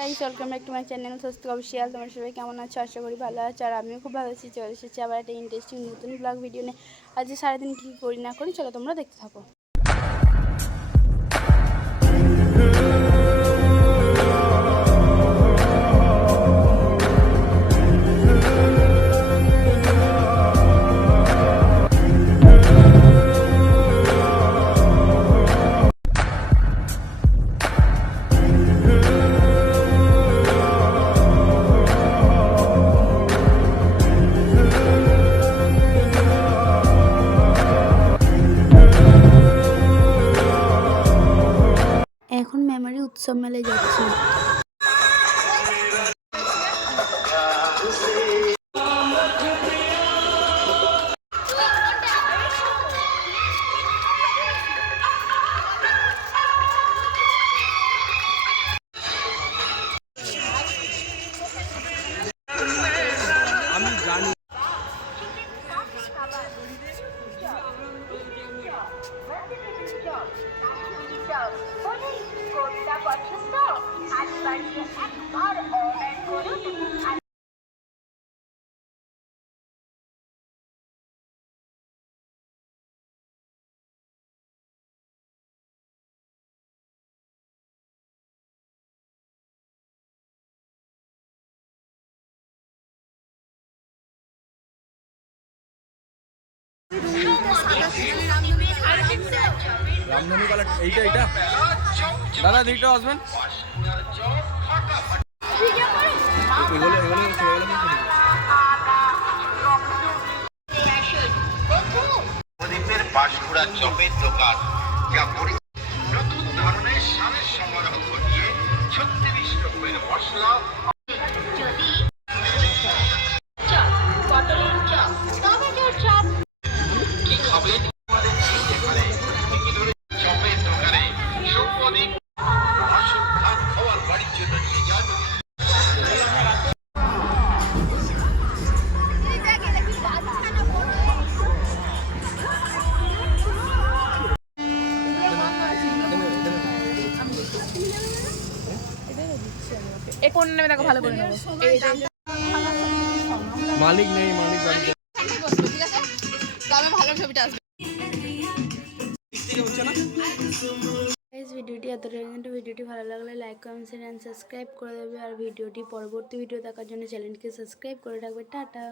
Guys welcome back to my channel Swastik official. তোমরা সবাই কেমন আছো? আশা করি ভালো আছো, আর আমিও খুব ভালো আছি। চলে এসেছি আবার একটা ইন্টারেস্টিং নতুন ব্লগ ভিডিও নিয়ে। আজকে সারাদিন কী করি না করি চলো তোমরা দেখতে থাকো। এখন মেমোরি উৎসব মেলায় যাচ্ছি। আমি জানি রামধনু কালার এইটা দাদা দিকটা আসবেন। প্রদীপের পাশকুড়া চপের দোকান যা নতুন ধরনের স্বাদের সমারোহ ঘটিয়ে 36 রকমের মশলা কি খাবেন চপের দোকানে সুপ্রদীপ অসুখ খাওয়ার বাড়ির জন্য নিয়ে যান। কোন নেবে দেখো ভালো করে নেবো। মালিক নেই, মালিক বাড়ি ঠিক আছে, তবে ভালো ছবিটা আসবে। ভিডিওটি এতটাই, ভিডিওটি ভালো লাগলে like comment share and subscribe করে দেবে, আর ভিডিওটি পরবর্তী ভিডিও দেখার জন্য চ্যানেলকে সাবস্ক্রাইব করে রাখবে। টাটা।